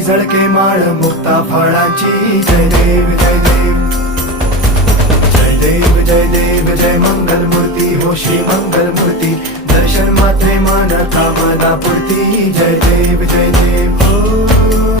झळके माळ मुक्ता फळाची जय देव जय देव जय देव जय देव जय मंगल मूर्ती हो श्री मंगल मूर्ती दर्शन मात्रे मान कामना पूर्ती जय देव जय देव हो